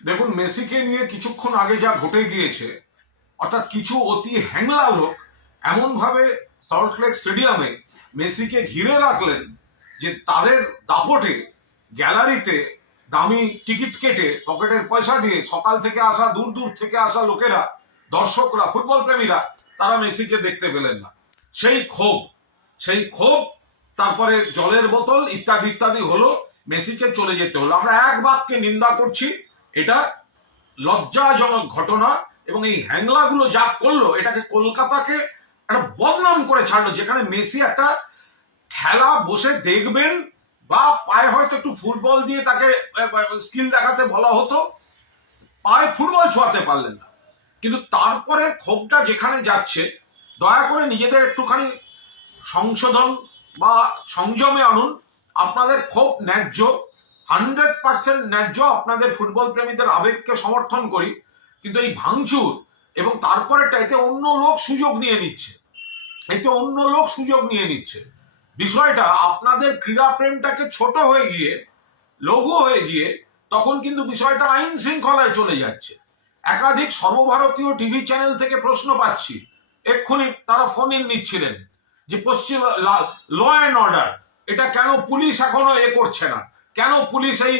দেখুন, মেসিকে নিয়ে কিছুক্ষণ আগে যা ঘটে গিয়েছে, অর্থাৎ কিছু অতি হ্যাংলা লোক এমনভাবে সল্টলেক স্টেডিয়ামে মেসিকে ঘিরে রাখলেন যে তাদের দাপটে গ্যালারিতে দামি টিকিট কেটে পকেটের পয়সা দিয়ে সকাল থেকে আসা, দূর দূর থেকে আসা লোকেরা, দর্শকরা, ফুটবল প্রেমীরা, তারা মেসিকে দেখতে পেলেন না। সেই ক্ষোভ তারপরে জলের বোতল ইত্যাদি ইত্যাদি হলো, মেসিকে চলে যেতে হলো। আমরা এক বাক্যে নিন্দা করছি, এটা লজ্জাজনক ঘটনা। এবং এই হ্যাংলাগুলো যা করলো, এটাকে কলকাতাকে একটা বদনাম করে ছাড়লো, যেখানে মেসি একটা খেলা বসে দেখবেন বা পায়ে হয়তো একটু ফুটবল দিয়ে তাকে স্কিল দেখাতে বলা হতো, পায়ে ফুটবল ছোঁয়াতে পারলেন না। কিন্তু তারপরে ক্ষোভটা যেখানে যাচ্ছে, দয়া করে নিজেদের একটুখানি সংশোধন বা সংযমে আনুন। আপনাদের ক্ষোভ ন্যায্য, 100% ন্যায্য। আপনাদের ফুটবল প্রেমীদের আবেগকে সমর্থন করি, কিন্তু এই ভাঙচুর এবং তারপরেটা, এতে অন্য লোক সুযোগ নিয়ে নিচ্ছে। বিষয়টা আপনাদের ক্রীড়া প্রেমটাকে ছোট হয়ে গিয়ে, লঘু হয়ে গিয়ে, তখন কিন্তু বিষয়টা আইন শৃঙ্খলায় চলে যাচ্ছে। একাধিক সর্বভারতীয় টিভি চ্যানেল থেকে প্রশ্ন পাচ্ছি, এক্ষুনি তারা ফোন ইন নিচ্ছিলেন যে পশ্চিম ল অ্যান্ড অর্ডার, এটা কেন পুলিশ এখনো করছে না, কেন পুলিশ এই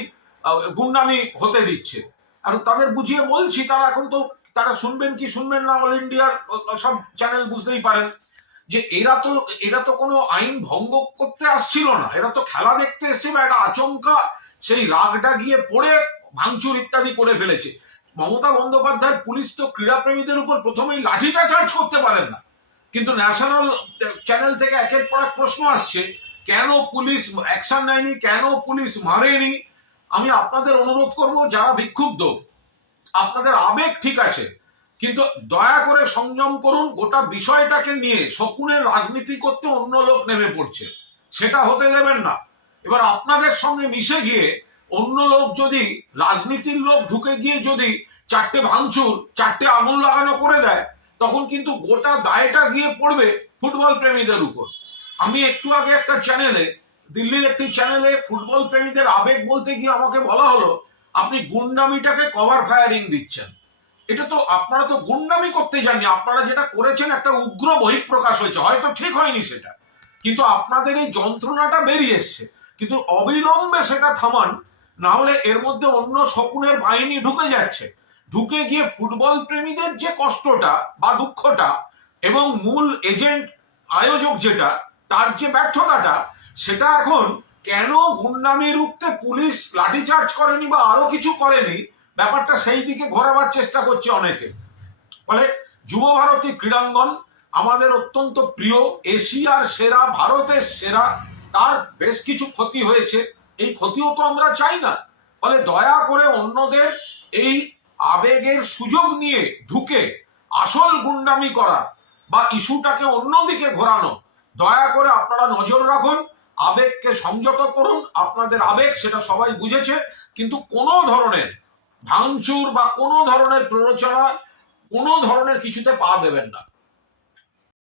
গুন্ডামি হতে দিচ্ছে। আর তাদের বুঝিয়ে বলছি, তারা এখন তো তারা শুনবেন কি শুনবেন না, অল ইন্ডিয়ার সব চ্যানেল বুঝতেই পারেন যে এরা তো কোনো আইন ভঙ্গ করতে আসছিল না, এরা তো খেলা দেখতে এসছে, বা একটা আচমকা সেই রাগটা গিয়ে পড়ে ভাঙচুর ইত্যাদি করে ফেলেছে। মমতা বন্দ্যোপাধ্যায় পুলিশ তো ক্রীড়াপ্রেমীদের উপর প্রথমেই লাঠিটা চার্জ করতে পারেন না, কিন্তু ন্যাশনাল চ্যানেল থেকে একের পর এক প্রশ্ন আসছে, কেন পুলিশ অ্যাকশন নেয়নি, কেন পুলিশ মারেনি। আমি আপনাদের অনুরোধ করব, যারা বিক্ষুব্ধ, আপনাদের আবেগ ঠিক আছে, কিন্তু দয়া করে সংযম করুন। গোটা বিষয়টাকে নিয়ে শকুনের রাজনীতি করতে অন্য লোক নেমে পড়ছে, সেটা হতে দেবেন না। এবার আপনাদের সঙ্গে মিশে গিয়ে অন্য লোক যদি, রাজনীতির লোক ঢুকে গিয়ে যদি চারটে ভাঙচুর, চারটে আঙুল লাগানো করে দেয়, তখন কিন্তু গোটা দায়টা গিয়ে পড়বে ফুটবল প্রেমীদের উপর। আমি একটু আগে একটা চ্যানেলে, দিল্লির একটি চ্যানেলে, ফুটবল প্রেমীদের আবেগ বলতে গিয়ে আমাকে বলা হলো, আপনি গুন্ডামিটাকে কভার ফায়ারিং দিচ্ছেন। এটা তো, আপনারা তো গুন্ডামি করতে যাননি, আপনারা যেটা করেছেন একটা উগ্র বহিঃপ্রকাশ হয়েছে, হয়তো ঠিক হয়নি সেটা, কিন্তু আপনাদের এই যন্ত্রণাটা বেরিয়ে এসছে। কিন্তু অবিলম্বে সেটা থামান, না হলে এর মধ্যে অন্য শকুনের বাহিনী ঢুকে যাচ্ছে, ঢুকে গিয়ে ফুটবল প্রেমীদের যে কষ্টটা বা দুঃখটা, এবং মূল এজেন্ট আয়োজক যেটা, তার যে ব্যর্থতাটা, সেটা এখন কেন গুন্ডামি রুখতে পুলিশ লাঠিচার্জ করেনি বা আরো কিছু করেনি, ব্যাপারটা সেই দিকে ঘোরাবার চেষ্টা করছে অনেকে। ফলে যুব ভারতী ক্রীড়াঙ্গন আমাদের অত্যন্ত প্রিয়, এশিয়ার সেরা, ভারতের সেরা, তার বেশ কিছু ক্ষতি হয়েছে, এই ক্ষতিও তো আমরা চাই না। ফলে দয়া করে অন্যদের এই আবেগের সুযোগ নিয়ে ঢুকে আসল গুন্ডামি করা বা ইস্যুটাকে অন্যদিকে ঘোরানো, দয়া করে আপনারা নজর রাখুন, আবেগকে সংযত করুন। আপনাদের আবেগ, সেটা সবাই বুঝেছে, কিন্তু কোনো ধরনের ভাঙচুর বা কোনো ধরনের প্ররোচনা, কোনো ধরনের কিছুতে পা দেবেন না।